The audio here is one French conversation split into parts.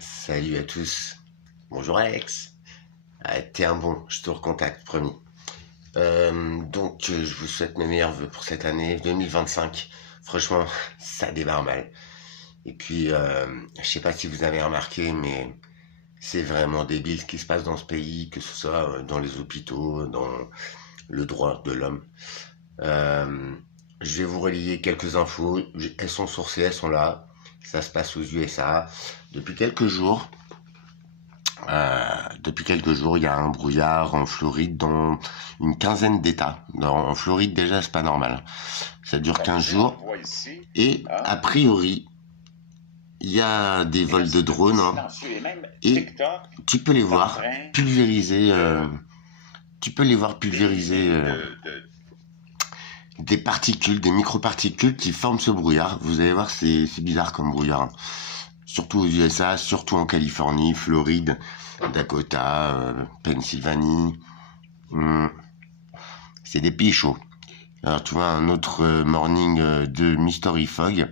Salut à tous. Bonjour Alex. Ah, t'es un bon, je te recontacte, promis. Je vous souhaite mes meilleurs vœux pour cette année 2025. Franchement, ça démarre mal. Et puis, je sais pas si vous avez remarqué, mais c'est vraiment débile ce qui se passe dans ce pays, que ce soit dans les hôpitaux, dans le droit de l'homme. Euh, je vais vous relayer quelques infos. Elles sont sourcées, elles sont là. Ça se passe aux USA. Depuis quelques jours, il y a un brouillard en Floride dans une quinzaine d'États. En Floride, déjà, c'est pas normal. Ça dure 15 jours. Et a priori, il y a des vols de drones. Et tu peux les voir pulvériser. Tu peux les voir pulvériser des particules, des microparticules qui forment ce brouillard. Vous allez voir, c'est bizarre comme brouillard. Surtout aux USA, surtout en Californie, Floride, Dakota, Pennsylvanie. C'est des pays chauds. Alors tu vois un autre morning de Mystery Fog.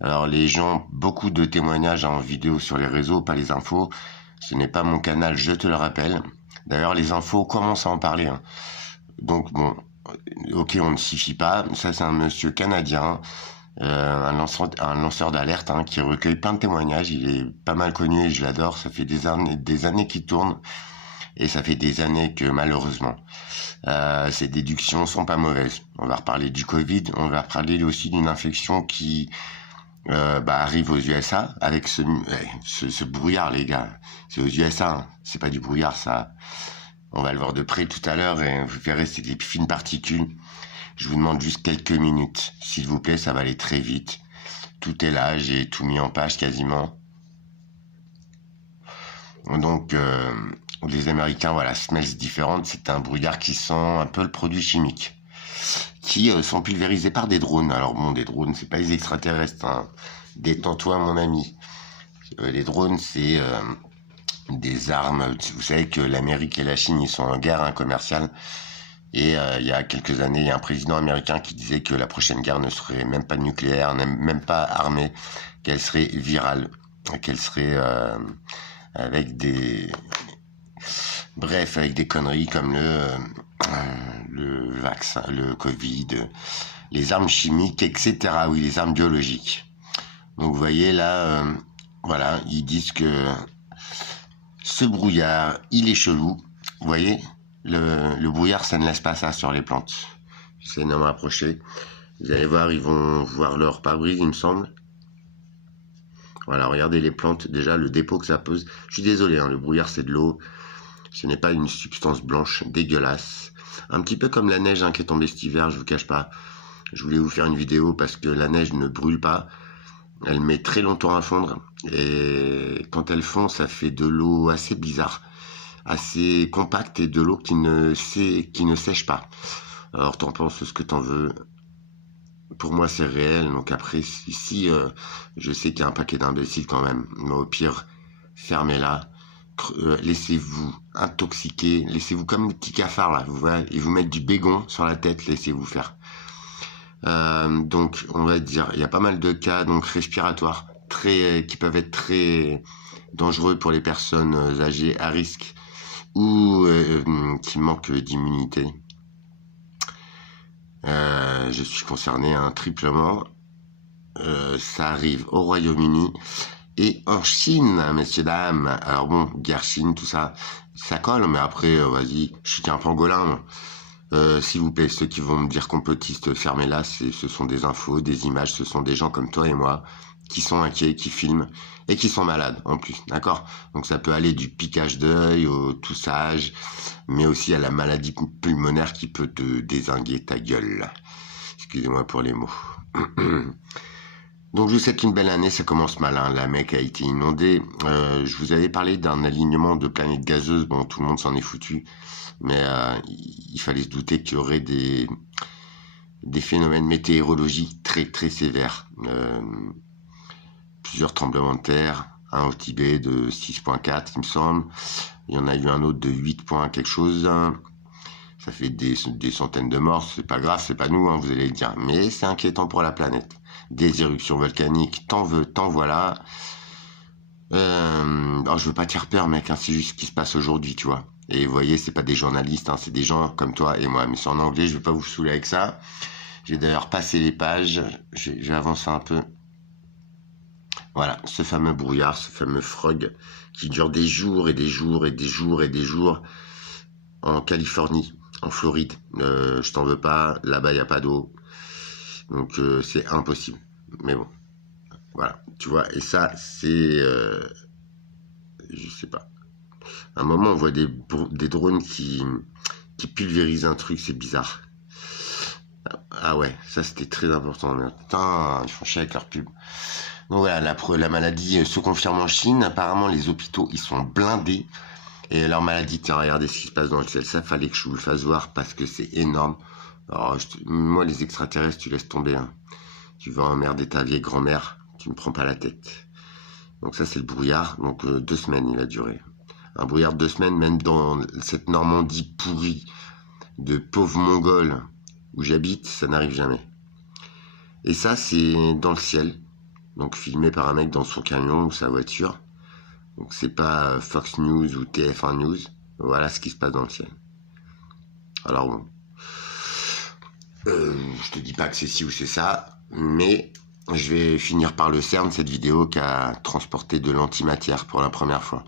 Alors les gens, beaucoup de témoignages en vidéo sur les réseaux, pas les infos. Ce n'est pas mon canal, je te le rappelle. D'ailleurs les infos commencent à en parler. Donc bon, ok, on ne s'y fie pas. Ça c'est un monsieur canadien. Un lanceur d'alerte qui recueille plein de témoignages. Il est pas mal connu et je l'adore. Ça fait des années qu'il tourne et ça fait des années que malheureusement ses déductions sont pas mauvaises. On va reparler du Covid, on va reparler aussi d'une infection qui arrive aux USA avec ce brouillard, les gars. C'est aux USA, c'est pas du brouillard, ça. On va le voir de près tout à l'heure et vous verrez, c'est des fines particules. Je vous demande juste quelques minutes, s'il vous plaît, ça va aller très vite. Tout est là, j'ai tout mis en page quasiment. Donc, les Américains, voilà, smells différentes, c'est un brouillard qui sent un peu le produit chimique, qui sont pulvérisés par des drones. Alors bon, des drones, c'est pas les extraterrestres, hein. Détends-toi, mon ami. Les drones, c'est des armes. Vous savez que l'Amérique et la Chine, ils sont en guerre commerciale. Et il y a quelques années, il y a un président américain qui disait que la prochaine guerre ne serait même pas nucléaire, même pas armée, qu'elle serait virale, qu'elle serait avec des... Bref, avec des conneries comme le vaccin, le Covid, les armes chimiques, etc. Oui, les armes biologiques. Donc vous voyez là, voilà, ils disent que ce brouillard, il est chelou. Vous voyez ? Le brouillard, ça ne laisse pas ça sur les plantes. J'essaie de m'approcher. Vous allez voir, ils vont voir leur pare-brise, il me semble. Voilà, regardez les plantes. Déjà, le dépôt que ça pose. Je suis désolé, le brouillard, c'est de l'eau. Ce n'est pas une substance blanche dégueulasse. Un petit peu comme la neige qui est tombée cet hiver, je vous cache pas. Je voulais vous faire une vidéo parce que la neige ne brûle pas. Elle met très longtemps à fondre. Et quand elle fond, ça fait de l'eau assez bizarre, assez compacte et de l'eau qui ne sèche pas. Alors t'en penses ce que t'en veux. Pour moi c'est réel. Donc après ici je sais qu'il y a un paquet d'imbéciles quand même. Mais au pire fermez-la. Laissez-vous intoxiquer. Laissez-vous comme des petits cafards là. Vous voyez, et vous mettre du bégon sur la tête. Laissez-vous faire. Donc on va dire il y a pas mal de cas donc respiratoires qui peuvent être très dangereux pour les personnes âgées à risque ou qui manquent d'immunité. Je suis concerné triplement. Ça arrive au Royaume-Uni et en Chine, messieurs dames. Alors bon, guerre Chine, tout ça, ça colle, mais après, vas-y, je suis qu'un pangolin. S'il vous plaît, ceux qui vont me dire complotistes, fermez-la, ce sont des infos, des images, ce sont des gens comme toi et moi qui sont inquiets, qui filment et qui sont malades en plus, d'accord? Donc ça peut aller du piquage d'œil au toussage, mais aussi à la maladie pulmonaire qui peut te dézinguer ta gueule. Excusez-moi pour les mots. Donc je vous souhaite une belle année, ça commence mal, la Mecque a été inondée. Je vous avais parlé d'un alignement de planètes gazeuses, bon tout le monde s'en est foutu, mais il fallait se douter qu'il y aurait des phénomènes météorologiques très très sévères. Plusieurs tremblements de terre, un au Tibet de 6.4 il me semble, il y en a eu un autre de 8 points quelque chose, ça fait des centaines de morts, c'est pas grave, c'est pas nous, vous allez le dire, mais c'est inquiétant pour la planète. Des éruptions volcaniques, t'en veux, t'en voilà. non, je veux pas te faire peur, mec, hein, c'est juste ce qui se passe aujourd'hui, tu vois. Et vous voyez, c'est pas des journalistes, hein, c'est des gens comme toi et moi. Mais c'est en anglais, je vais pas vous saouler avec ça. J'ai d'ailleurs passé les pages, j'ai avancé un peu. Voilà, ce fameux brouillard, ce fameux frog qui dure des jours et des jours et des jours et des jours en Californie, en Floride. Je t'en veux pas, là-bas il n'y a pas d'eau. Donc c'est impossible. Mais bon, voilà, tu vois, et ça c'est... je sais pas. À un moment on voit des drones qui pulvérisent un truc, c'est bizarre. Ah ouais, ça c'était très important. Putain, ils font chier avec leur pub. Donc voilà, la maladie se confirme en Chine. Apparemment, les hôpitaux, ils sont blindés. Et leur maladie, tiens, regardez ce qui se passe dans le ciel. Ça, fallait que je vous le fasse voir parce que c'est énorme. Alors, moi, les extraterrestres, tu laisses tomber. Hein. Tu vas emmerder ta vieille grand-mère. Tu me prends pas la tête. Donc ça, c'est le brouillard. Donc 2 semaines, il a duré. Un brouillard de 2 semaines, même dans cette Normandie pourrie de pauvres Mongols où j'habite, ça n'arrive jamais. Et ça, c'est dans le ciel. Donc filmé par un mec dans son camion ou sa voiture. Donc c'est pas Fox News ou TF1 News. Voilà ce qui se passe dans le ciel. Alors bon, je te dis pas que c'est ci ou c'est ça, mais je vais finir par le CERN, cette vidéo qui a transporté de l'antimatière pour la première fois.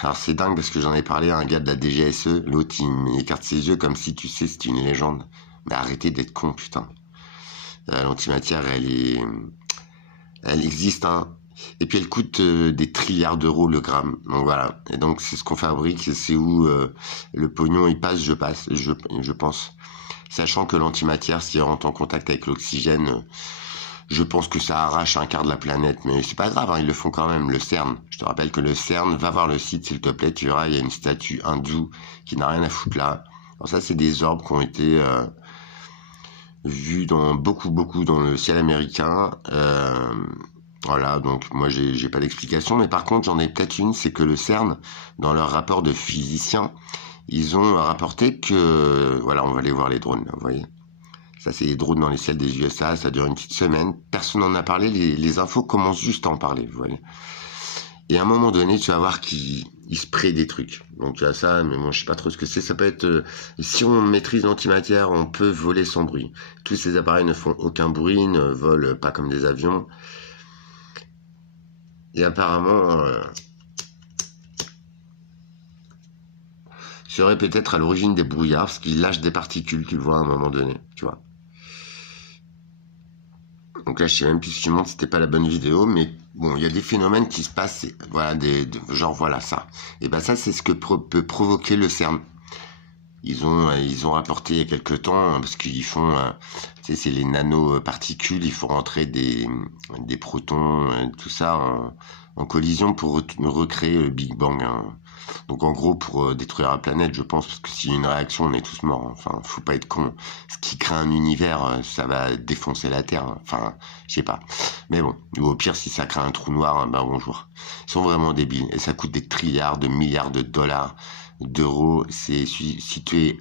Alors c'est dingue parce que j'en ai parlé à un gars de la DGSE, l'autre il m'écarte ses yeux comme si tu sais c'est une légende. Mais arrêtez d'être con putain. L'antimatière elle existe, hein. Et puis elle coûte des trilliards d'euros le gramme. Donc voilà. Et donc c'est ce qu'on fabrique, c'est où le pognon il passe, je pense. Sachant que l'antimatière, si elle rentre en contact avec l'oxygène, je pense que ça arrache un quart de la planète. Mais c'est pas grave, hein, ils le font quand même, le CERN. Je te rappelle que le CERN, va voir le site s'il te plaît, tu verras, il y a une statue hindoue qui n'a rien à foutre là. Alors ça, c'est des orbes qui ont été vus dans beaucoup dans le ciel américain. Voilà, donc moi j'ai pas d'explication, mais par contre j'en ai peut-être une, c'est que le CERN, dans leur rapport de physiciens, ils ont rapporté que, voilà, on va aller voir les drones, là, vous voyez. Ça c'est les drones dans les ciels des USA, ça dure une petite semaine, personne n'en a parlé, les infos commencent juste à en parler, vous voyez. Et à un moment donné, tu vas voir qu'ils sprayent des trucs. Donc tu as ça, mais moi je sais pas trop ce que c'est. Ça peut être, si on maîtrise l'antimatière, on peut voler sans bruit. Tous ces appareils ne font aucun bruit, ne volent pas comme des avions. Et apparemment, serait peut-être à l'origine des brouillards, parce qu'ils lâchent des particules, tu le vois à un moment donné, tu vois. Donc là, je sais même plus ce qui montre, c'était pas la bonne vidéo, mais bon, il y a des phénomènes qui se passent, voilà, genre voilà ça. Et ben ça, c'est ce que peut provoquer le CERN. Ils ont rapporté il y a quelques temps, parce qu'ils font, tu sais, c'est les nanoparticules, il faut rentrer des protons, tout ça en collision pour recréer le Big Bang. Hein. Donc en gros pour détruire la planète, je pense, parce que s'il y a une réaction, on est tous morts. Hein. Enfin, faut pas être con. Ce qui crée un univers, ça va défoncer la Terre. Hein. Enfin, je sais pas. Mais bon, ou au pire, si ça crée un trou noir, ben bonjour. Ils sont vraiment débiles. Et ça coûte des trilliards de milliards de dollars, d'euros. C'est situé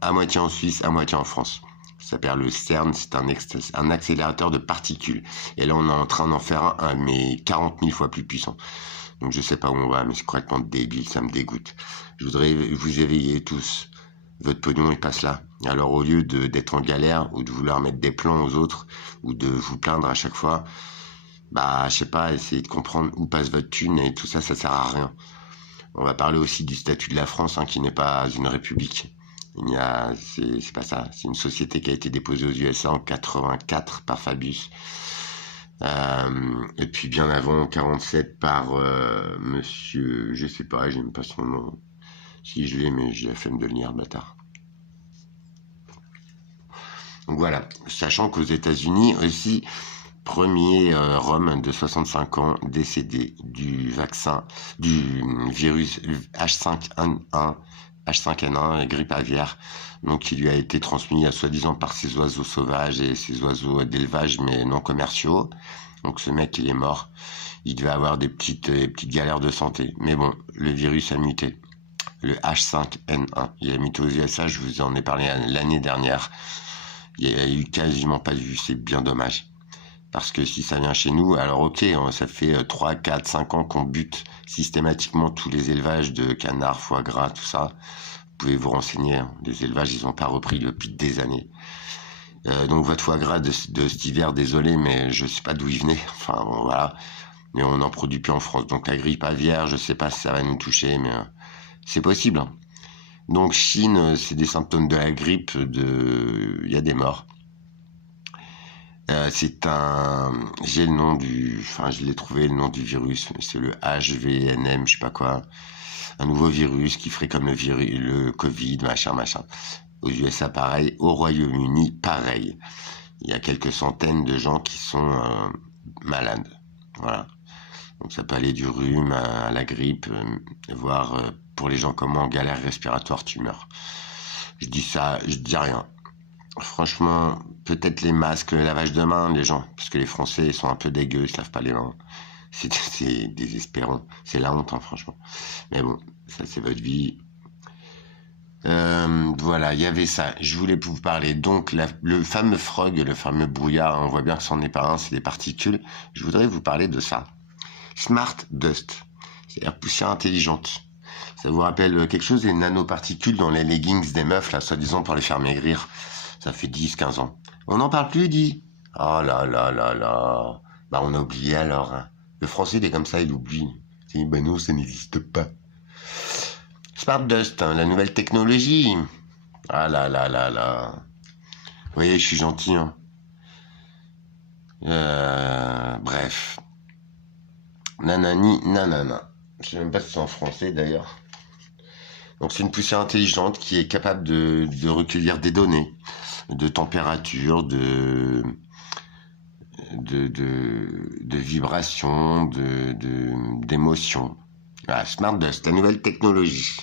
à moitié en Suisse, à moitié en France. Ça s'appelle le CERN, c'est un accélérateur de particules. Et là, on est en train d'en faire un, mais 40 000 fois plus puissant. Donc je sais pas où on va, mais c'est complètement débile, ça me dégoûte. Je voudrais vous éveiller tous. Votre pognon, il passe là. Alors au lieu d'être en galère, ou de vouloir mettre des plans aux autres, ou de vous plaindre à chaque fois, bah je sais pas, essayez de comprendre où passe votre thune, et tout ça, ça sert à rien. On va parler aussi du statut de la France, hein, qui n'est pas une république. C'est pas ça. C'est une société qui a été déposée aux USA en 84 par Fabius. Et puis bien avant, 47 par monsieur, je sais pas, j'aime pas son nom. Si je l'ai, mais j'ai la flemme de le lire, bâtard. Donc voilà, sachant qu'aux États-Unis aussi, premier Rome de 65 ans décédé du vaccin, du virus H5N1, grippe aviaire, donc qui lui a été transmis soi-disant par ses oiseaux sauvages et ses oiseaux d'élevage mais non commerciaux. Donc ce mec il est mort, il devait avoir des petites galères de santé, mais bon, le virus a muté, le H5N1, il a muté aux USA, je vous en ai parlé l'année dernière, il y a eu quasiment pas de vue, c'est bien dommage. Parce que si ça vient chez nous, alors ok, ça fait 3, 4, 5 ans qu'on bute systématiquement tous les élevages de canards, foie gras, tout ça. Vous pouvez vous renseigner, hein. Les élevages, ils n'ont pas repris depuis des années. Donc votre foie gras de cet hiver, désolé, mais je sais pas d'où il venait. Enfin bon, voilà. Mais on n'en produit plus en France. Donc la grippe aviaire, je sais pas si ça va nous toucher, mais c'est possible, hein. Donc Chine, c'est des symptômes de la grippe, il y a des morts. J'ai le nom je l'ai trouvé, le nom du virus, c'est le HVNM, je sais pas quoi, un nouveau virus qui ferait comme le Covid, machin. Aux USA, pareil, au Royaume-Uni, pareil. Il y a quelques centaines de gens qui sont malades, voilà. Donc ça peut aller du rhume à la grippe, voire pour les gens comme moi en galère respiratoire, tu meurs. Je dis ça, je dis rien. Franchement, peut-être les masques, le lavage de mains, les gens, parce que les Français ils sont un peu dégueux, ils se lavent pas les mains. C'est désespérant, c'est la honte, hein, franchement. Mais bon, ça c'est votre vie. Voilà, il y avait ça. Je voulais vous parler. Donc, le fameux frog, le fameux brouillard, on voit bien que c'en est pas un, c'est des particules. Je voudrais vous parler de ça. Smart Dust, c'est-à-dire poussière intelligente. Ça vous rappelle quelque chose des nanoparticules dans les leggings des meufs, là, soi-disant pour les faire maigrir. Ça fait 10, 15 ans. On n'en parle plus, dit. Oh là là là là. Bah, on a oublié alors, hein. Le français, il est comme ça, il oublie. Il dit, bah non, ça n'existe pas. Smart Dust, hein, la nouvelle technologie. Ah là là là là. Vous voyez, je suis gentil, hein. Bref. Nanani, nanana. Je sais même pas si c'est en français, d'ailleurs. Donc, c'est une poussière intelligente qui est capable de recueillir des données de température, de vibrations, d'émotions. Voilà, Smart Dust, la nouvelle technologie.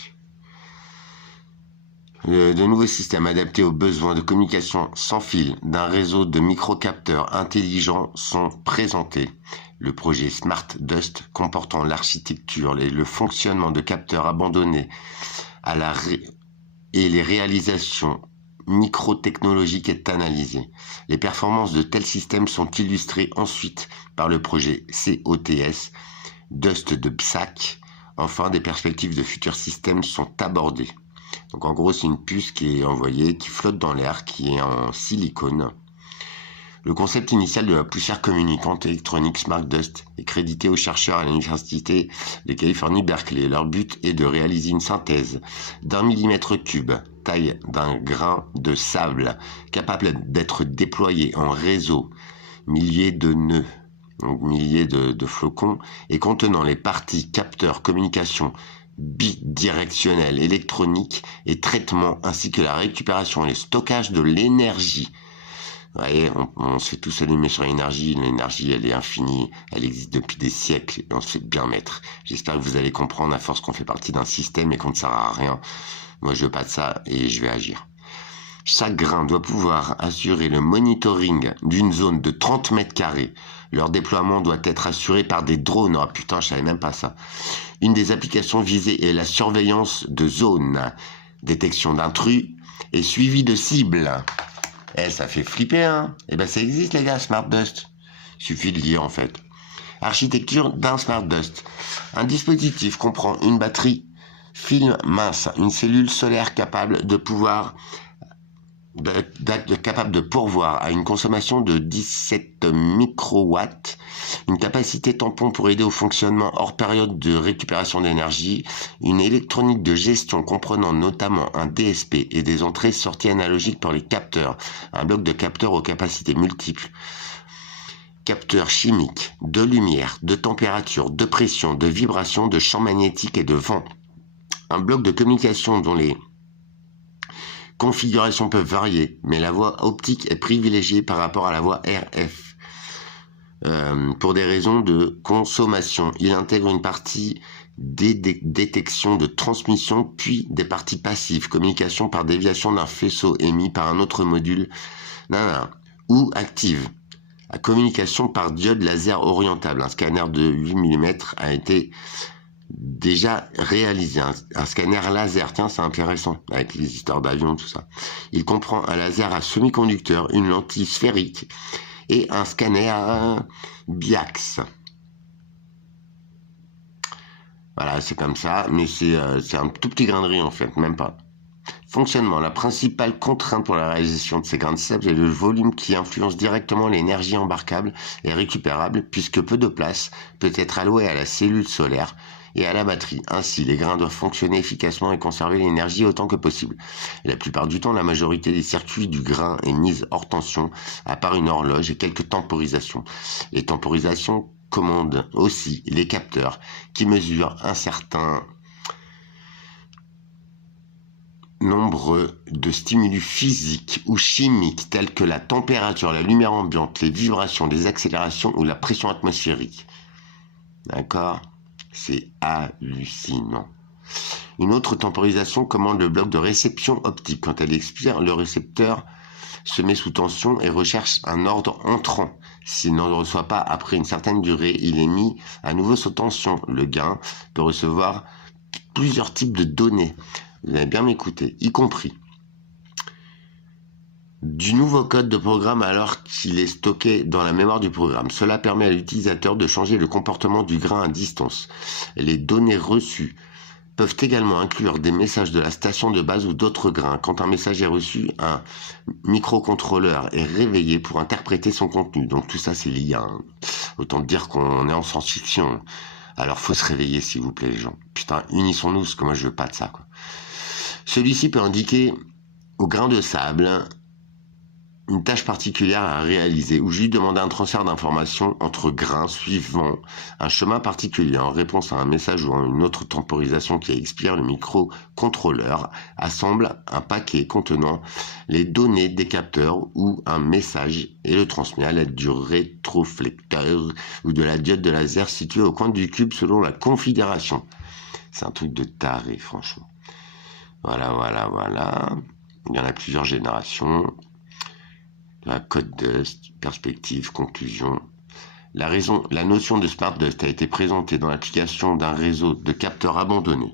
De nouveaux systèmes adaptés aux besoins de communication sans fil d'un réseau de microcapteurs intelligents sont présentés. Le projet Smart Dust, comportant l'architecture et le fonctionnement de capteurs abandonnés et les réalisations microtechnologique est analysée. Les performances de tels systèmes sont illustrées ensuite par le projet COTS, Dust de BSAC. Enfin, des perspectives de futurs systèmes sont abordées. Donc en gros, c'est une puce qui est envoyée, qui flotte dans l'air, qui est en silicone. Le concept initial de la poussière communicante électronique Smart Dust est crédité aux chercheurs à l'université de Californie Berkeley. Leur but est de réaliser une synthèse d'1 mm3, taille d'un grain de sable, capable d'être déployé en réseau, milliers de nœuds, donc milliers de flocons, et contenant les parties capteurs, communication bidirectionnelle, électronique et traitement, ainsi que la récupération et le stockage de l'énergie. Vous voyez, on se fait tous allumer sur l'énergie, elle est infinie, elle existe depuis des siècles, et on se fait bien mettre. J'espère que vous allez comprendre à force qu'on fait partie d'un système et qu'on ne sert à rien. Moi, je veux pas de ça et je vais agir. Chaque grain doit pouvoir assurer le monitoring d'une zone de 30 mètres carrés. Leur déploiement doit être assuré par des drones. Oh putain, je savais même pas ça. Une des applications visées est la surveillance de zones, détection d'intrus et suivi de cibles. Ça fait flipper, hein. Eh ben, ça existe, les gars, Smart Dust. Il suffit de lire, en fait. Architecture d'un Smart Dust. Un dispositif comprend une batterie film mince, une cellule solaire capable de pourvoir à une consommation de 17 microwatts, une capacité tampon pour aider au fonctionnement hors période de récupération d'énergie, une électronique de gestion comprenant notamment un DSP et des entrées-sorties analogiques pour les capteurs, un bloc de capteurs aux capacités multiples, capteurs chimiques, de lumière, de température, de pression, de vibration, de champ magnétique et de vent, un bloc de communication dont les configurations peuvent varier, mais la voie optique est privilégiée par rapport à la voie RF. Pour des raisons de consommation, il intègre une partie détection de transmission, puis des parties passives, communication par déviation d'un faisceau émis par un autre module, ou active, à communication par diode laser orientable. Un scanner de 8 mm a été déjà réalisé, un scanner laser, tiens, c'est intéressant, avec les histoires d'avions, tout ça. Il comprend un laser à semi-conducteur, une lentille sphérique et un scanner Biax. Voilà, c'est comme ça, mais c'est un tout petit grain de riz en fait, même pas. Fonctionnement. La principale contrainte pour la réalisation de ces grains de sable est le volume qui influence directement l'énergie embarquable et récupérable, puisque peu de place peut être allouée à la cellule solaire et à la batterie. Ainsi, les grains doivent fonctionner efficacement et conserver l'énergie autant que possible. Et la plupart du temps, la majorité des circuits du grain est mise hors tension, à part une horloge et quelques temporisations. Les temporisations commandent aussi les capteurs qui mesurent un certain nombre de stimuli physiques ou chimiques tels que la température, la lumière ambiante, les vibrations, les accélérations ou la pression atmosphérique. D'accord? C'est hallucinant. Une autre temporisation commande le bloc de réception optique. Quand elle expire, le récepteur se met sous tension et recherche un ordre entrant. S'il n'en reçoit pas après une certaine durée, il est mis à nouveau sous tension. Le gain peut recevoir plusieurs types de données. Vous allez bien m'écouter, y compris du nouveau code de programme alors qu'il est stocké dans la mémoire du programme. Cela permet à l'utilisateur de changer le comportement du grain à distance. Les données reçues peuvent également inclure des messages de la station de base ou d'autres grains. Quand un message est reçu, un microcontrôleur est réveillé pour interpréter son contenu. Donc tout ça c'est l'IA. Autant dire qu'on est en science-fiction. Alors faut se réveiller s'il vous plaît les gens. Putain, unissons-nous parce que moi je veux pas de ça quoi. Celui-ci peut indiquer au grain de sable une tâche particulière à réaliser ou juste demander un transfert d'informations entre grains suivant un chemin particulier. En réponse à un message ou à une autre temporisation qui expire, le microcontrôleur assemble un paquet contenant les données des capteurs ou un message et le transmet à l'aide du rétroflecteur ou de la diode de laser située au coin du cube selon la configuration. C'est un truc de taré franchement. Voilà. Il y en a plusieurs générations. La code dust, perspective, conclusion. La notion de smart dust a été présentée dans l'application d'un réseau de capteurs abandonnés.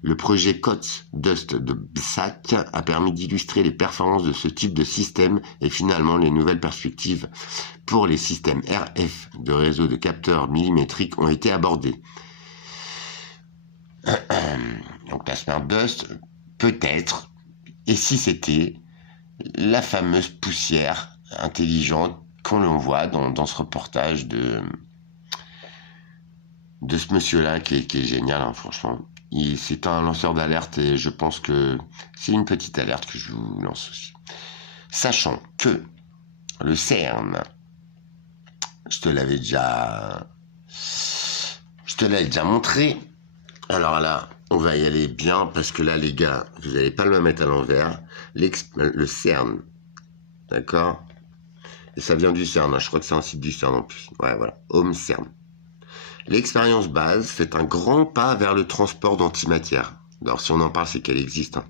Le projet COTS Dust de BSAC a permis d'illustrer les performances de ce type de système et finalement les nouvelles perspectives pour les systèmes RF de réseau de capteurs millimétriques ont été abordées. Donc la smart dust peut-être, et si c'était la fameuse poussière intelligente qu'on l'on voit dans ce reportage de ce monsieur-là qui est génial, hein, franchement. C'est un lanceur d'alerte et je pense que c'est une petite alerte que je vous lance aussi. Sachant que le CERN, je te l'avais déjà montré. Alors là, on va y aller bien parce que là, les gars, vous n'allez pas le mettre à l'envers. Le CERN, d'accord? Et ça vient du CERN, hein. Je crois que c'est un site du CERN en plus. Ouais, voilà, Home CERN. L'expérience base fait un grand pas vers le transport d'antimatière. Alors si on en parle, c'est qu'elle existe. Hein.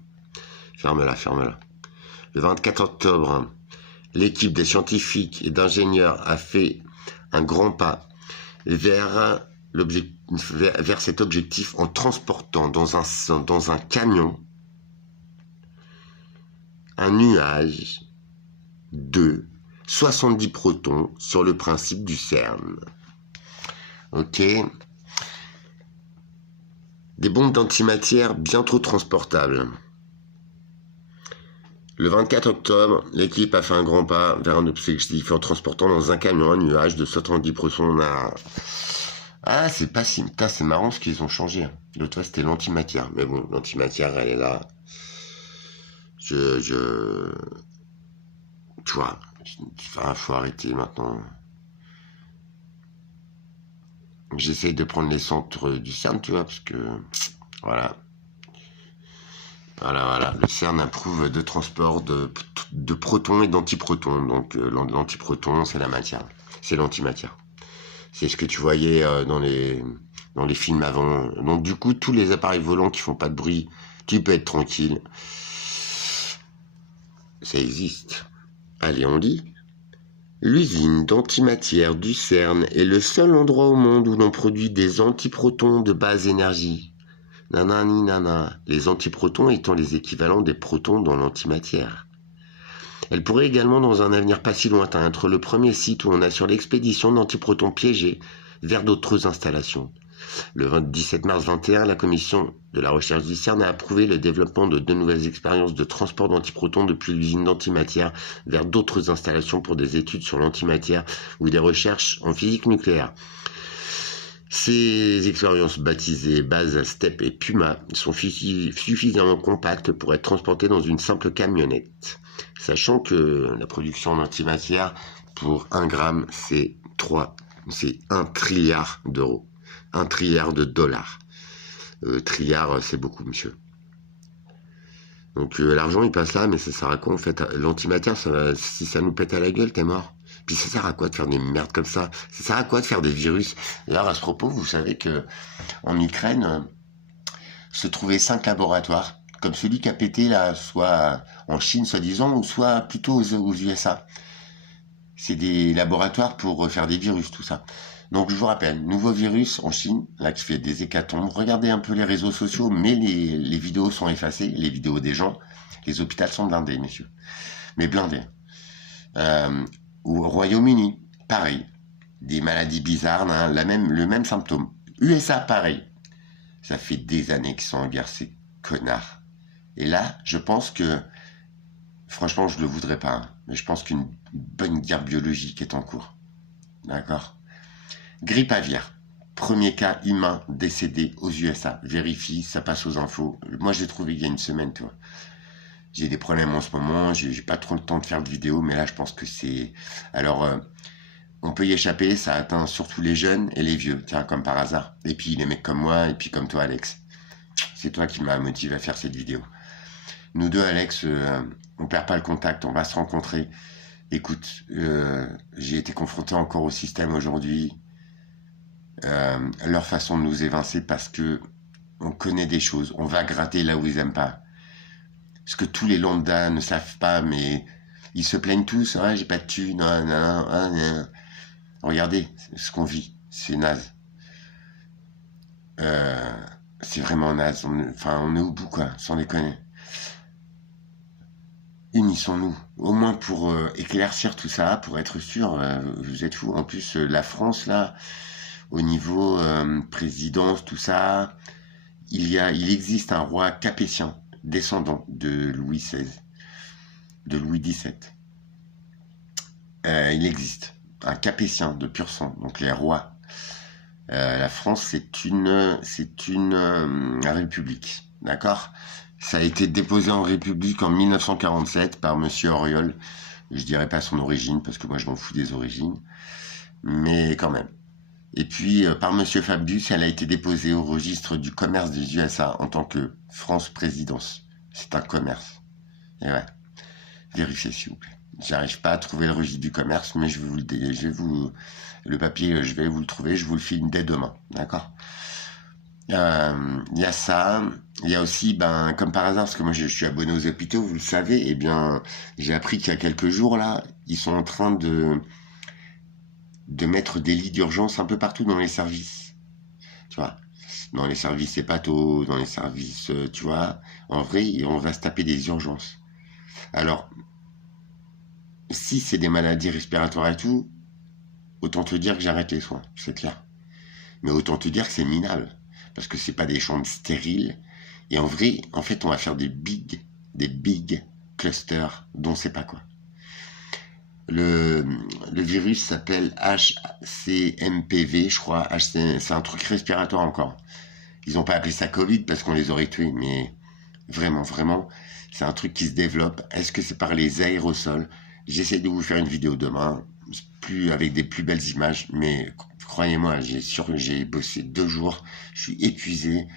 Ferme-la. Le 24 octobre, l'équipe des scientifiques et d'ingénieurs a fait un grand pas vers cet objectif en transportant dans un camion un nuage de 70 protons sur le principe du CERN. Ok. Des bombes d'antimatière bientôt transportables. Le 24 octobre, l'équipe a fait un grand pas vers un objectif en transportant dans un camion un nuage de 70 protons. Ah, c'est pas si... Putain, c'est marrant ce qu'ils ont changé. L'autre fois, c'était l'antimatière. Mais bon, l'antimatière, elle est là. Tu vois, faut arrêter maintenant. J'essaye de prendre les centres du CERN, tu vois, parce que... Voilà. Le CERN approuve de transport de protons et d'antiprotons. Donc, l'antiproton, c'est la matière. C'est l'antimatière. C'est ce que tu voyais dans les films avant. Donc, du coup, tous les appareils volants qui font pas de bruit, tu peux être tranquille. Ça existe. Allez, on lit. L'usine d'antimatière du CERN est le seul endroit au monde où l'on produit des antiprotons de basse énergie. Nanani nana. Les antiprotons étant les équivalents des protons dans l'antimatière. Elle pourrait également, dans un avenir pas si lointain, être le premier site où on assure l'expédition d'antiprotons piégés vers d'autres installations. Le 17 mars 21, la commission de la recherche du CERN a approuvé le développement de 2 nouvelles expériences de transport d'antiprotons depuis l'usine d'antimatière vers d'autres installations pour des études sur l'antimatière ou des recherches en physique nucléaire. Ces expériences baptisées BASE, STEP et PUMA sont suffisamment compactes pour être transportées dans une simple camionnette. Sachant que la production d'antimatière pour 1 gramme, c'est 1 trilliard d'euros. 1 trilliard de dollars. Trilliard, c'est beaucoup, monsieur. Donc l'argent, il passe là, mais ça sert à quoi en fait? L'antimatière, si ça nous pète à la gueule, t'es mort. Puis ça sert à quoi de faire des merdes comme ça? Ça sert à quoi de faire des virus? D'ailleurs, à ce propos, vous savez que en Ukraine se trouvaient 5 laboratoires, comme celui qui a pété là, soit en Chine, soi-disant, ou soit plutôt aux USA. C'est des laboratoires pour faire des virus, tout ça. Donc je vous rappelle, nouveau virus en Chine, là qui fait des hécatombes. Regardez un peu les réseaux sociaux, mais les vidéos sont effacées, les vidéos des gens. Les hôpitaux sont blindés, messieurs. Mais blindés. Au Royaume-Uni, pareil. Des maladies bizarres, hein, le même symptôme. USA, pareil. Ça fait des années qu'ils sont en guerre, ces connards. Et là, je pense que, franchement, je ne le voudrais pas, hein, mais je pense qu'une bonne guerre biologique est en cours. D'accord? Grippe aviaire. Premier cas humain décédé aux USA. Vérifie, ça passe aux infos. Moi, je l'ai trouvé il y a une semaine, tu vois. J'ai des problèmes en ce moment, j'ai pas trop le temps de faire de vidéos, mais là, je pense que c'est... Alors, on peut y échapper, ça atteint surtout les jeunes et les vieux, tiens, comme par hasard. Et puis, les mecs comme moi, et puis comme toi, Alex. C'est toi qui m'as motivé à faire cette vidéo. Nous deux, Alex, on perd pas le contact, on va se rencontrer. Écoute, j'ai été confronté encore au système aujourd'hui, leur façon de nous évincer parce que on connaît des choses, on va gratter là où ils aiment pas. Ce que tous les lambda ne savent pas, mais ils se plaignent tous, ah, j'ai pas de thunes, non. Regardez ce qu'on vit, c'est naze. C'est vraiment naze, on est au bout, quoi, sans déconner. Unissons-nous, au moins pour éclaircir tout ça, pour être sûr, vous êtes fous. En plus, la France, là, au niveau présidence, tout ça, il existe un roi capétien, descendant de Louis XVI, de Louis XVII. Il existe un capétien de pur sang, donc les rois. La France, c'est une république, d'accord? Ça a été déposé en république en 1947 par Monsieur Auriol. Je dirais pas son origine, parce que moi je m'en fous des origines, mais quand même. Et puis, par Monsieur Fabius, elle a été déposée au registre du commerce des USA en tant que France présidence. C'est un commerce. Et ouais, vérifiez s'il vous plaît. J'arrive pas à trouver le registre du commerce, mais le papier, je vais vous le trouver, je vous le filme dès demain, d'accord? Il y a ça, il y a aussi, comme par hasard, parce que moi je suis abonné aux hôpitaux, vous le savez, et bien, j'ai appris qu'il y a quelques jours, là, ils sont en train de mettre des lits d'urgence un peu partout dans les services, tu vois, dans les services hépato, dans les services, tu vois, en vrai, on va se taper des urgences. Alors, si c'est des maladies respiratoires et tout, autant te dire que j'arrête les soins, c'est clair. Mais autant te dire que c'est minable, parce que c'est pas des chambres stériles, et en vrai, en fait, on va faire des big clusters dont on sait pas quoi. Le virus s'appelle HCMPV, je crois. C'est un truc respiratoire encore. Ils n'ont pas appelé ça Covid parce qu'on les aurait tués, mais vraiment, c'est un truc qui se développe. Est-ce que c'est par les aérosols? J'essaie de vous faire une vidéo demain, avec des plus belles images, mais croyez-moi, j'ai bossé 2 jours, je suis épuisé,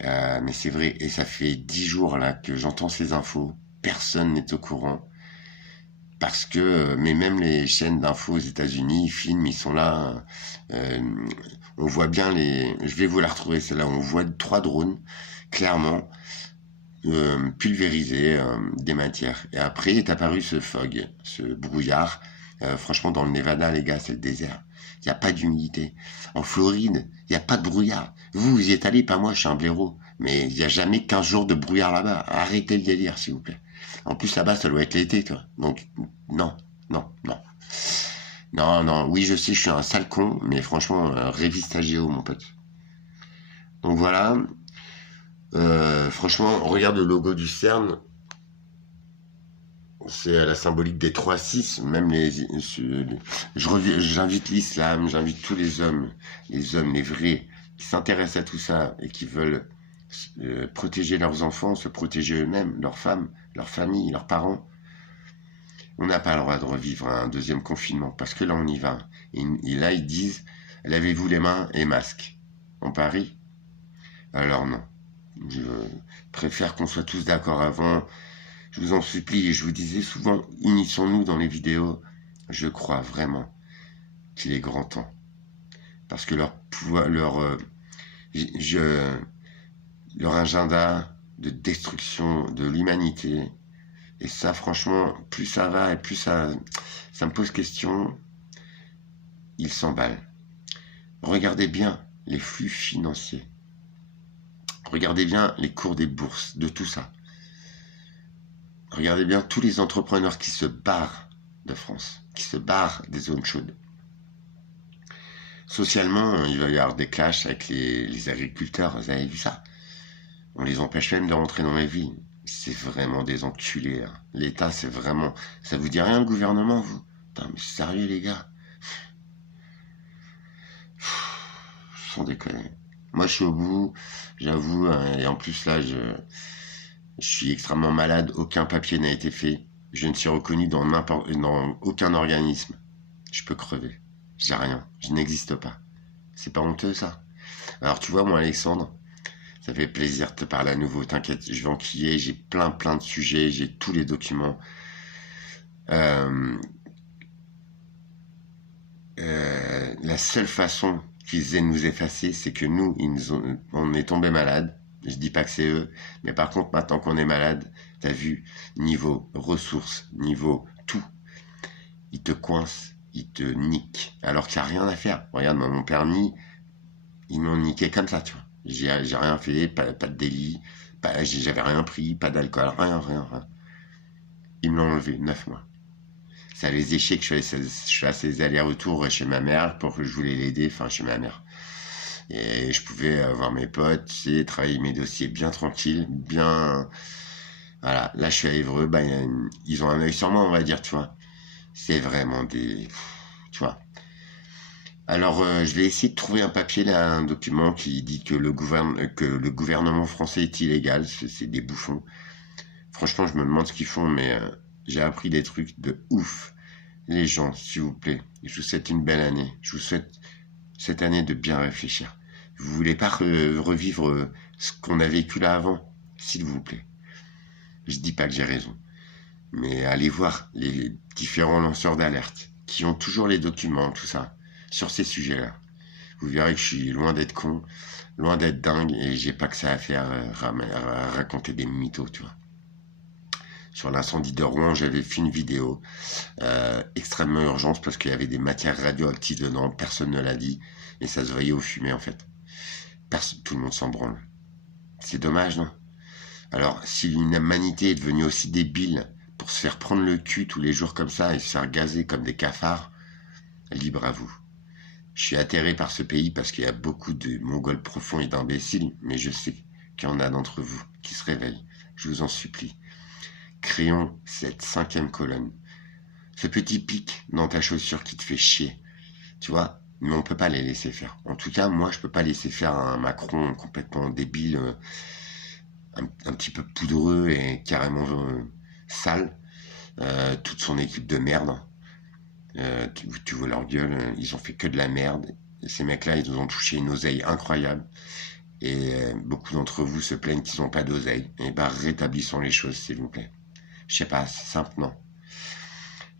mais c'est vrai, et ça fait 10 jours là que j'entends ces infos, personne n'est au courant. Parce que, mais même les chaînes d'infos aux États-Unis, ils filment, ils sont là. On voit bien je vais vous la retrouver, celle-là. On voit 3 drones, clairement, pulvériser des matières. Et après est apparu ce fog, ce brouillard. Franchement, dans le Nevada, les gars, c'est le désert. Il n'y a pas d'humidité. En Floride, il n'y a pas de brouillard. Vous y êtes allés, pas moi, je suis un blaireau. Mais il n'y a jamais 15 jours de brouillard là-bas. Arrêtez le délire, s'il vous plaît. En plus, là-bas, ça doit être l'été, toi. Donc, non, non, non. Non, non, oui, je sais, je suis un sale con, mais franchement, révise ta géo, mon pote. Donc voilà. Franchement, regarde le logo du CERN. C'est la symbolique des 3-6, même j'invite l'islam, j'invite tous les hommes, les vrais, qui s'intéressent à tout ça et qui veulent protéger leurs enfants, se protéger eux-mêmes, leurs femmes, leurs familles, leurs parents. On n'a pas le droit de revivre un deuxième confinement, parce que là on y va. Et là ils disent, lavez-vous les mains et masque. On parie? Alors non. Je préfère qu'on soit tous d'accord avant. Je vous en supplie, et je vous disais souvent, unissons-nous dans les vidéos. Je crois vraiment qu'il est grand temps. Parce que leur pouvoir, leur agenda de destruction de l'humanité, et ça, franchement, plus ça va et plus ça me pose question, ils s'emballent. Regardez bien les flux financiers. Regardez bien les cours des bourses, de tout ça. Regardez bien tous les entrepreneurs qui se barrent de France, qui se barrent des zones chaudes. Socialement, il va y avoir des clashs avec les agriculteurs, vous avez vu ça? On les empêche même de rentrer dans les villes. C'est vraiment des enculés. Hein. L'État, c'est vraiment... Ça vous dit rien, le gouvernement, vous? Putain, mais sérieux, les gars? Sans déconner. Moi, je suis au bout, j'avoue, et en plus, là, je suis extrêmement malade, aucun papier n'a été fait, je ne suis reconnu dans aucun organisme. Je peux crever. J'ai rien. Je n'existe pas. C'est pas honteux, ça? Alors, tu vois, moi, Alexandre, ça fait plaisir de te parler à nouveau. T'inquiète, je vais enquiller. J'ai plein de sujets. J'ai tous les documents. La seule façon qu'ils aient de nous effacer, c'est que nous, on est tombé malade. Je dis pas que c'est eux, mais par contre, maintenant qu'on est malade, t'as vu, niveau ressources, niveau tout, ils te coincent, ils te niquent, alors qu'il n'y a rien à faire. Regarde, moi, mon permis, ils m'ont niqué comme ça, tu vois. J'ai rien fait, pas de délit, j'avais rien pris, pas d'alcool, rien. Ils me l'ont enlevé, 9 mois. Ça les échecs, je fasse ces allers-retours chez ma mère pour que je voulais l'aider, enfin chez ma mère. Et je pouvais avoir mes potes, tu sais, travailler mes dossiers bien tranquille, bien... Voilà, là je suis à Évreux, bah, ils ont un œil sur moi, on va dire, tu vois. C'est vraiment des... Tu vois. Alors, je vais essayer de trouver un papier, là, un document qui dit que le gouvernement français est illégal, c'est des bouffons. Franchement, je me demande ce qu'ils font, mais j'ai appris des trucs de ouf. Les gens, s'il vous plaît, je vous souhaite une belle année. Je vous souhaite cette année de bien réfléchir. Vous voulez pas revivre ce qu'on a vécu là avant, s'il vous plaît. Je dis pas que j'ai raison, mais allez voir les différents lanceurs d'alerte qui ont toujours les documents, tout ça, sur ces sujets-là. Vous verrez que je suis loin d'être con, loin d'être dingue, et j'ai pas que ça à faire à raconter des mythos, tu vois. Sur l'incendie de Rouen, j'avais fait une vidéo extrêmement urgente parce qu'il y avait des matières radioactives dedans, personne ne l'a dit, et ça se voyait au fumée en fait. Tout le monde s'en branle. C'est dommage, non? Alors, si l'humanité est devenue aussi débile pour se faire prendre le cul tous les jours comme ça et se faire gazer comme des cafards, libre à vous. Je suis atterré par ce pays parce qu'il y a beaucoup de Mongols profonds et d'imbéciles, mais je sais qu'il y en a d'entre vous qui se réveillent. Je vous en supplie. Créons cette 5e colonne. Ce petit pic dans ta chaussure qui te fait chier. Tu vois, mais on peut pas les laisser faire. En tout cas, moi, je peux pas laisser faire un Macron complètement débile, un petit peu poudreux et carrément sale, toute son équipe de merde. Tu vois leur gueule, ils ont fait que de la merde. Ces mecs-là, ils nous ont touché une oseille incroyable. Et beaucoup d'entre vous se plaignent qu'ils n'ont pas d'oseille. Et ben, rétablissons les choses, s'il vous plaît. Je sais pas, c'est simple, non.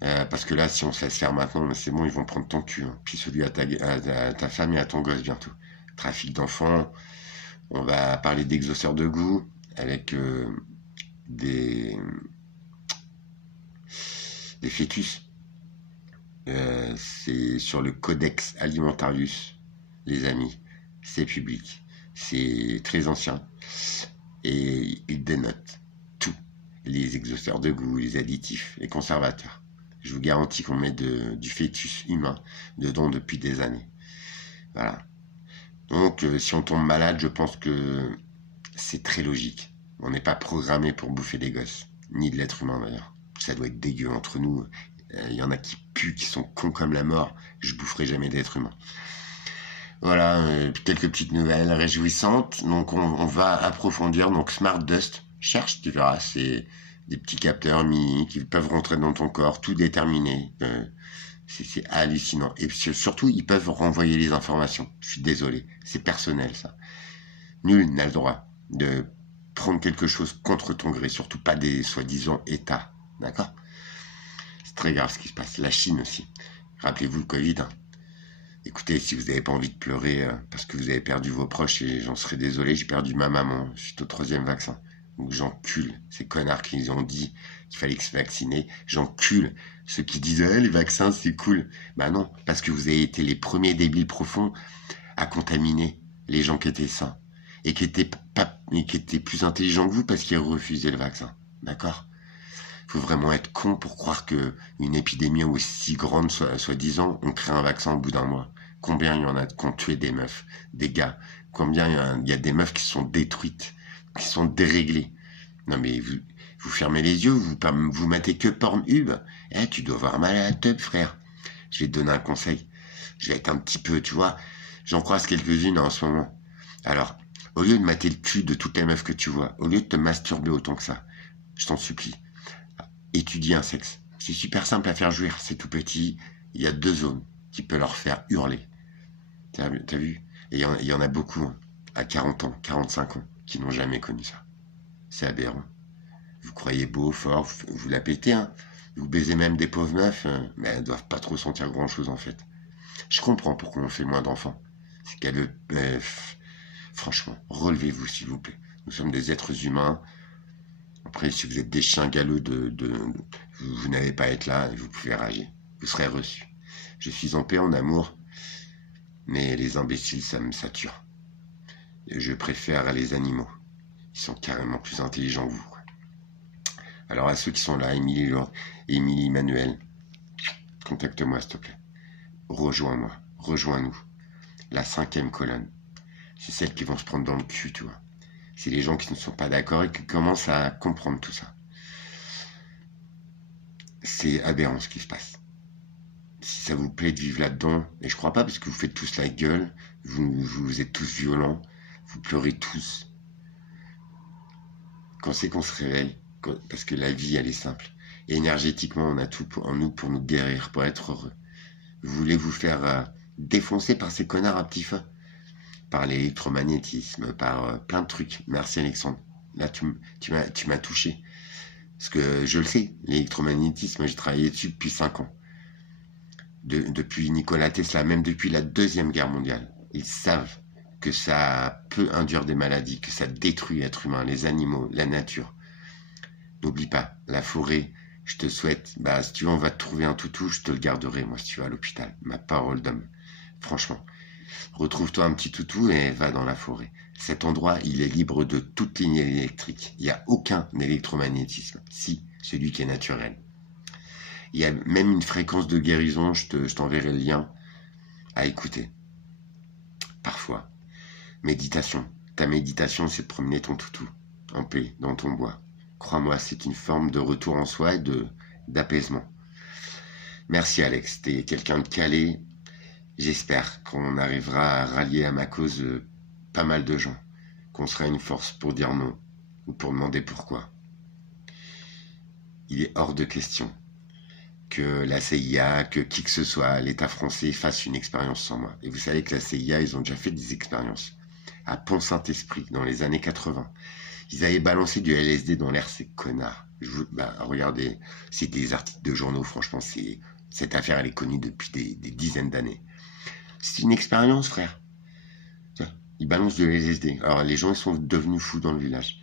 Parce que là, si on se laisse faire maintenant, c'est bon, ils vont prendre ton cul. Hein. Puis celui à ta femme et à ton gosse bientôt. Trafic d'enfants. On va parler d'exauceurs de goût avec des fœtus. C'est sur le Codex Alimentarius, les amis. C'est public. C'est très ancien. Et il dénote tout. les exhausteurs de goût, les additifs, les conservateurs. Je vous garantis qu'on met du fœtus humain dedans depuis des années. Voilà. Donc, si on tombe malade, je pense que c'est très logique. On n'est pas programmé pour bouffer des gosses, ni de l'être humain d'ailleurs. Ça doit être dégueu entre nous. Il y en a qui puent, qui sont cons comme la mort. Je boufferai jamais d'être humain. Voilà, quelques petites nouvelles réjouissantes. Donc, on va approfondir. Donc, Smart Dust, cherche, tu verras, c'est des petits capteurs mini qui peuvent rentrer dans ton corps, tout déterminer. C'est hallucinant. Et surtout, ils peuvent renvoyer les informations. Je suis désolé, c'est personnel ça. Nul n'a le droit de prendre quelque chose contre ton gré, surtout pas des soi-disant États. D'accord? C'est très grave ce qui se passe. La Chine aussi. Rappelez-vous le Covid. Hein. Écoutez, si vous n'avez pas envie de pleurer parce que vous avez perdu vos proches, et j'en serais désolé, j'ai perdu ma maman suite au 3e vaccin. Donc j'encule ces connards qui ont dit qu'il fallait se vacciner. J'encule ceux qui disent les vaccins c'est cool. Bah non, parce que vous avez été les premiers débiles profonds à contaminer les gens qui étaient sains et qui étaient plus intelligents que vous parce qu'ils refusaient le vaccin. D'accord? Faut vraiment être con pour croire que une épidémie aussi grande, soi-disant, on crée un vaccin au bout d'un mois. Combien il y en a qui ont tué des meufs, des gars? Combien il y a des meufs qui sont détruites, qui sont déréglées? Non mais vous fermez les yeux, vous matez que Pornhub. Tu dois avoir mal à la teub, frère. Je vais te donner un conseil. Je vais être un petit peu, tu vois. J'en croise quelques-unes en ce moment. Alors, au lieu de mater le cul de toutes les meufs que tu vois, au lieu de te masturber autant que ça, je t'en supplie, étudie un sexe. C'est super simple à faire jouir, c'est tout petit. Il y a 2 zones qui peuvent leur faire hurler. T'as vu? Et il y en a beaucoup, hein, à 40 ans, 45 ans, qui n'ont jamais connu ça. C'est aberrant. Vous croyez beau, fort, vous la pétez, hein. Vous baisez même des pauvres meufs, mais elles doivent pas trop sentir grand-chose en fait. Je comprends pourquoi on fait moins d'enfants. C'est qu'elle veut... franchement, relevez-vous s'il vous plaît. Nous sommes des êtres humains. Après, si vous êtes des chiens galeux vous n'allez pas être là et vous pouvez rager. Vous serez reçus. Je suis en paix, en amour, mais les imbéciles, ça me sature. Et je préfère les animaux. Ils sont carrément plus intelligents que vous. Alors à ceux qui sont là, Émilie Manuel, contacte-moi s'il te plaît. Rejoins-moi, rejoins-nous. La 5e colonne. C'est celles qui vont se prendre dans le cul, tu vois. C'est les gens qui ne sont pas d'accord et qui commencent à comprendre tout ça. C'est aberrant ce qui se passe. Si ça vous plaît de vivre là-dedans, et je crois pas parce que vous faites tous la gueule, vous êtes tous violents, vous pleurez tous. Quand c'est qu'on se réveille, parce que la vie elle est simple. Et énergétiquement on a tout en nous pour nous guérir, pour être heureux. Vous voulez vous faire défoncer par ces connards à petit feu? Par l'électromagnétisme, par plein de trucs. Merci Alexandre. Là, tu m'as touché. Parce que je le sais, l'électromagnétisme, j'ai travaillé dessus depuis 5 ans. Depuis Nikola Tesla, même depuis la 2e Guerre mondiale. Ils savent que ça peut induire des maladies, que ça détruit l'être humain, les animaux, la nature. N'oublie pas, la forêt, je te souhaite, si tu veux, on va te trouver un toutou, je te le garderai, moi, si tu vas à l'hôpital. Ma parole d'homme. Franchement. Retrouve-toi un petit toutou et va dans la forêt. Cet endroit, il est libre de toute ligne électrique. Il n'y a aucun électromagnétisme. Si, celui qui est naturel. Il y a même une fréquence de guérison, je t'enverrai le lien à écouter. Parfois. Méditation. Ta méditation, c'est de promener ton toutou en paix dans ton bois. Crois-moi, c'est une forme de retour en soi et d'apaisement. Merci Alex, t'es quelqu'un de calé. J'espère qu'on arrivera à rallier à ma cause pas mal de gens, qu'on sera une force pour dire non ou pour demander pourquoi. Il est hors de question que la CIA, que qui que ce soit, l'État français fasse une expérience sans moi. Et vous savez que la CIA, ils ont déjà fait des expériences à Pont-Saint-Esprit dans les années 80. Ils avaient balancé du LSD dans l'air, ces connards. Regardez, c'est des articles de journaux, franchement, cette affaire, elle est connue depuis des dizaines d'années. C'est une expérience, frère. Ils balancent de LSD. Alors, les gens, ils sont devenus fous dans le village.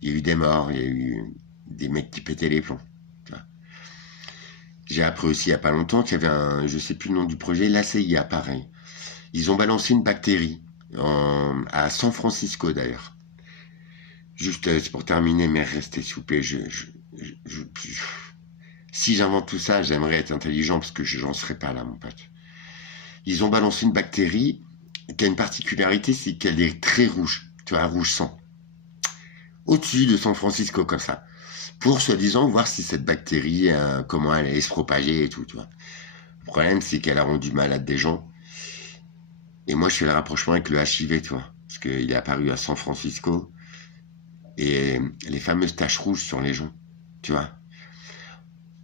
Il y a eu des morts, il y a eu des mecs qui pétaient les plombs. J'ai appris aussi il n'y a pas longtemps qu'il y avait je sais plus le nom du projet, la CIA, pareil. Ils ont balancé une bactérie à San Francisco, d'ailleurs. Juste, c'est pour terminer, mais restez s'il vous plaît, Si j'invente tout ça, j'aimerais être intelligent parce que j'en serais pas là, mon pote. Ils ont balancé une bactérie qui a une particularité, c'est qu'elle est très rouge. Tu vois, rouge sang. Au-dessus de San Francisco, comme ça. Pour, soi-disant, voir si cette bactérie, comment elle allait se propager et tout, tu vois. Le problème, c'est qu'elle a rendu malade des gens. Et moi, je fais le rapprochement avec le HIV, tu vois. Parce qu'il est apparu à San Francisco. Et les fameuses taches rouges sur les gens, tu vois.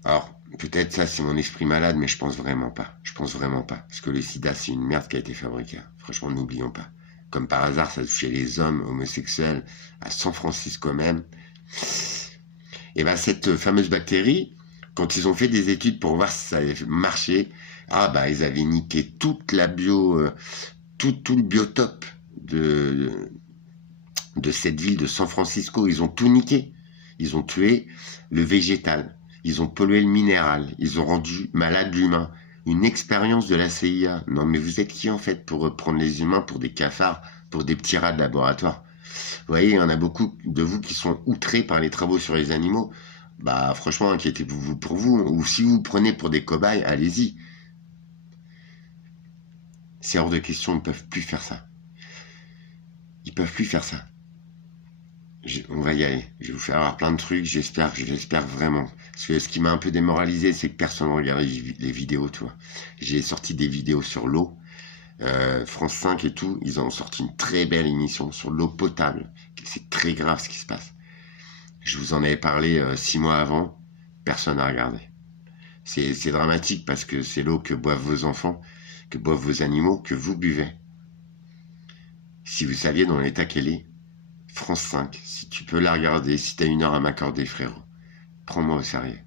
Alors, peut-être ça, c'est mon esprit malade, mais je pense vraiment pas. Je pense vraiment pas. Parce que le sida, c'est une merde qui a été fabriquée. Franchement, n'oublions pas. Comme par hasard, ça touchait les hommes homosexuels à San Francisco même. Et ben, cette fameuse bactérie, quand ils ont fait des études pour voir si ça avait marché, ils avaient niqué toute la tout le biotope de cette ville de San Francisco. Ils ont tout niqué. Ils ont tué le végétal. Ils ont pollué le minéral. Ils ont rendu malade l'humain. Une expérience de la CIA. Non, mais vous êtes qui, en fait, pour prendre les humains pour des cafards, pour des petits rats de laboratoire? Vous voyez, il y en a beaucoup de vous qui sont outrés par les travaux sur les animaux. Bah, franchement, inquiétez-vous pour vous. Ou si vous prenez pour des cobayes, allez-y. C'est hors de question, ils ne peuvent plus faire ça. Ils peuvent plus faire ça. On va y aller. Je vais vous faire avoir plein de trucs, j'espère vraiment. Parce que ce qui m'a un peu démoralisé, c'est que personne ne regarde les vidéos, tu vois. J'ai sorti des vidéos sur l'eau. France 5 et tout, ils ont sorti une très belle émission sur l'eau potable. C'est très grave ce qui se passe. Je vous en avais parlé 6 mois avant, personne n'a regardé. C'est dramatique parce que c'est l'eau que boivent vos enfants, que boivent vos animaux, que vous buvez. Si vous saviez dans l'état qu'elle est, France 5, si tu peux la regarder, si tu as 1 heure à m'accorder, frérot, prends-moi au sérieux.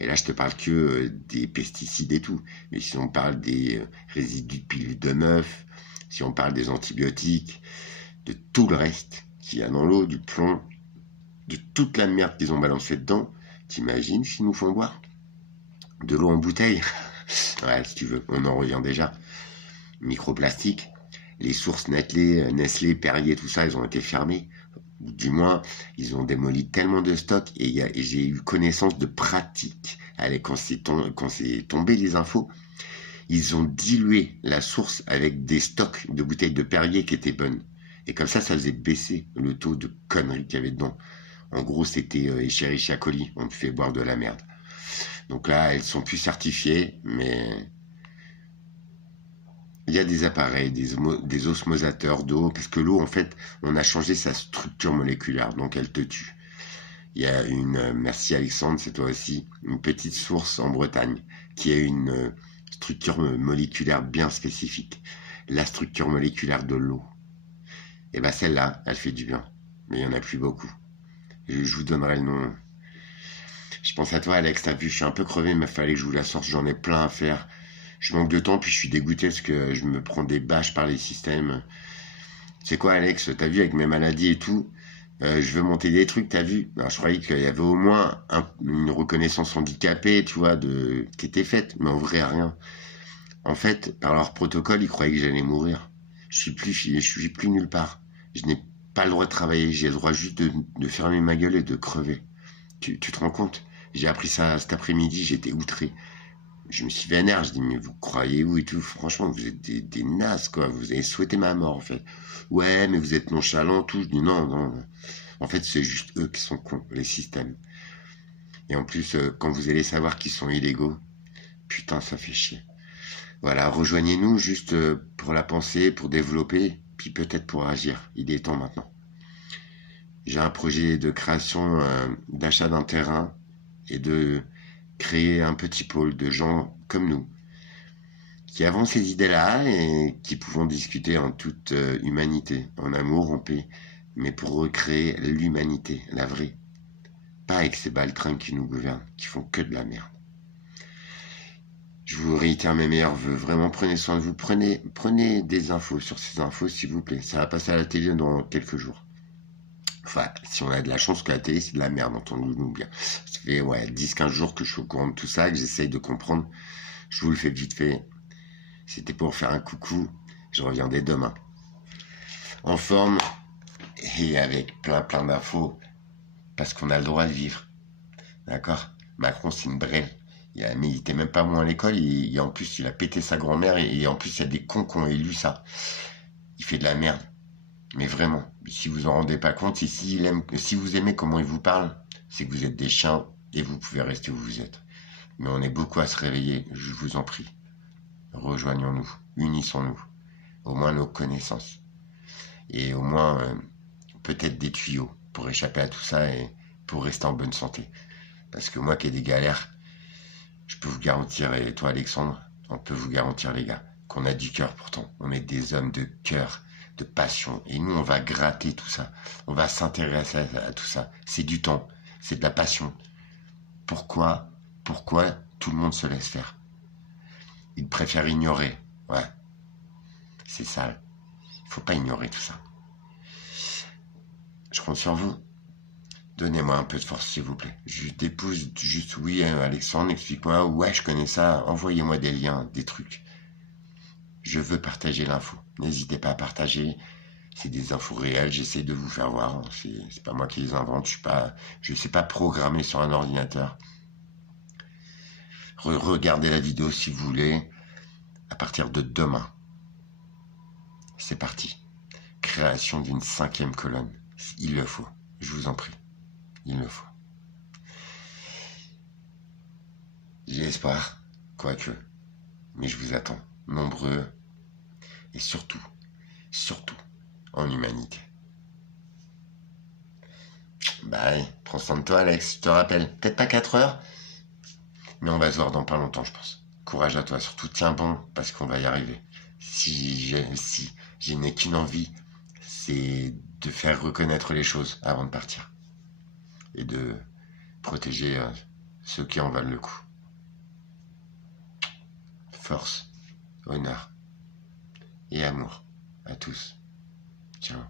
Et là, je te parle que des pesticides et tout. Mais si on parle des résidus de pilules de meuf, si on parle des antibiotiques, de tout le reste qu'il y a dans l'eau, du plomb, de toute la merde qu'ils ont balancée dedans, t'imagines s'ils nous font boire de l'eau en bouteille? Ouais, si tu veux, on en revient déjà. Microplastique, les sources Nestlé, Perrier, tout ça, ils ont été fermés. Du moins, ils ont démoli tellement de stocks et j'ai eu connaissance de pratiques. Allez, quand c'est tombé les infos, ils ont dilué la source avec des stocks de bouteilles de Perrier qui étaient bonnes. Et comme ça faisait baisser le taux de conneries qu'il y avait dedans. En gros, c'était Escherichia coli, on te fait boire de la merde. Donc là, elles sont plus certifiées, mais il y a des appareils, des osmosateurs d'eau, parce que l'eau, en fait, on a changé sa structure moléculaire, donc elle te tue. Il y a merci Alexandre, c'est toi aussi, une petite source en Bretagne, qui a une structure moléculaire bien spécifique. La structure moléculaire de l'eau. Et bien celle-là, elle fait du bien. Mais il n'y en a plus beaucoup. Je vous donnerai le nom. Je pense à toi, Alex, t'as vu, je suis un peu crevé, mais il fallait que je vous la sorte, j'en ai plein à faire. Je manque de temps, puis je suis dégoûté parce que je me prends des bâches par les systèmes. C'est quoi, Alex, t'as vu, avec mes maladies et tout, je veux monter des trucs, t'as vu? Alors, je croyais qu'il y avait au moins une reconnaissance handicapée, tu vois, qui était faite, mais en vrai, rien. En fait, par leur protocole, ils croyaient que j'allais mourir. Je suis plus nulle part. Je n'ai pas le droit de travailler, j'ai le droit juste de fermer ma gueule et de crever. Tu te rends compte? J'ai appris ça cet après-midi, j'étais outré. Je me suis vénère, je dis, mais vous croyez où et tout? Franchement, vous êtes des nazes, quoi. Vous avez souhaité ma mort, en fait. Ouais, mais vous êtes nonchalant, tout. Je dis, non. En fait, c'est juste eux qui sont cons, les systèmes. Et en plus, quand vous allez savoir qu'ils sont illégaux, putain, ça fait chier. Voilà, rejoignez-nous juste pour la penser, pour développer, puis peut-être pour agir. Il est temps maintenant. J'ai un projet de création, d'achat d'un terrain et de créer un petit pôle de gens comme nous, qui avons ces idées-là et qui pouvons discuter en toute humanité, en amour, en paix, mais pour recréer l'humanité, la vraie. Pas avec ces baltringues qui nous gouvernent, qui font que de la merde. Je vous réitère mes meilleurs vœux. Vraiment, prenez soin de vous. Prenez des infos sur ces infos, s'il vous plaît. Ça va passer à la télé dans quelques jours. Enfin, si on a de la chance que la télé, c'est de la merde, entendons-nous bien. Ça fait 10-15 jours que je suis au courant de tout ça, que j'essaye de comprendre. Je vous le fais vite fait. C'était pour faire un coucou. Je reviens dès demain. En forme et avec plein d'infos. Parce qu'on a le droit de vivre. D'accord? Macron, c'est une brêle. Mais il était même pas bon à l'école, et en plus, il a pété sa grand-mère, et en plus, il y a des cons qui ont élu ça. Il fait de la merde. Mais vraiment, si vous en rendez pas compte, si vous aimez comment il vous parle, c'est que vous êtes des chiens, et vous pouvez rester où vous êtes. Mais on est beaucoup à se réveiller, je vous en prie. Rejoignons-nous, unissons-nous, au moins nos connaissances. Et au moins, peut-être des tuyaux pour échapper à tout ça et pour rester en bonne santé. Parce que moi qui ai des galères, je peux vous garantir, et toi Alexandre, on peut vous garantir les gars, qu'on a du cœur pourtant. On est des hommes de cœur, de passion. Et nous, on va gratter tout ça. On va s'intéresser à tout ça. C'est du temps, c'est de la passion. Pourquoi tout le monde se laisse faire? Ils préfèrent ignorer. Ouais, c'est sale. Il faut pas ignorer tout ça. Je compte sur vous. Donnez-moi un peu de force, s'il vous plaît. Je dépousse juste oui, Alexandre, explique-moi. Ouais, je connais ça. Envoyez-moi des liens, des trucs. Je veux partager l'info. N'hésitez pas à partager. C'est des infos réelles. J'essaie de vous faire voir. C'est pas moi qui les invente. Je sais pas programmer sur un ordinateur. Regardez la vidéo si vous voulez. À partir de demain. C'est parti. Création d'une 5e colonne. Il le faut. Je vous en prie. Il le faut. J'ai espoir, quoique, mais je vous attends, nombreux, et surtout, en humanité. Bye, prends soin de toi Alex, je te rappelle, peut-être pas 4 heures, mais on va se voir dans pas longtemps je pense. Courage à toi, surtout tiens bon, parce qu'on va y arriver. Si je n'ai qu'une envie, c'est de faire reconnaître les choses avant de partir. Et de protéger ceux qui en valent le coup. Force, honneur et amour à tous. Ciao.